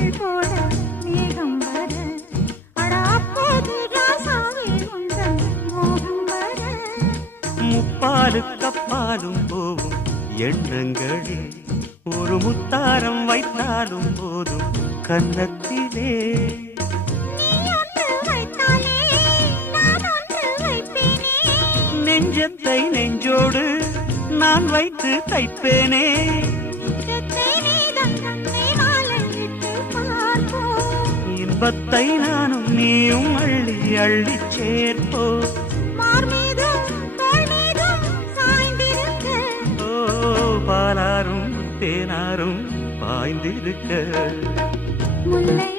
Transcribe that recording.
கண்கள் போட மேகம் வர அடாப்போது ராசாவே உந்தன் மோகம் வர முப்பாலு கப்பாலும் போவும் எண்ணங்களே ஒரு முத்தாரம் வைத்தாலும் போதும் கன்னத்திலே நெஞ்சத்தை நெஞ்சோடு நான் வைத்து தைப்பேனே இன்பத்தை நானும் நீயும் அள்ளி அள்ளி சேர்ப்போ ஓ பாலாரும் தேனாரும் பாய்ந்திருக்க முல்லை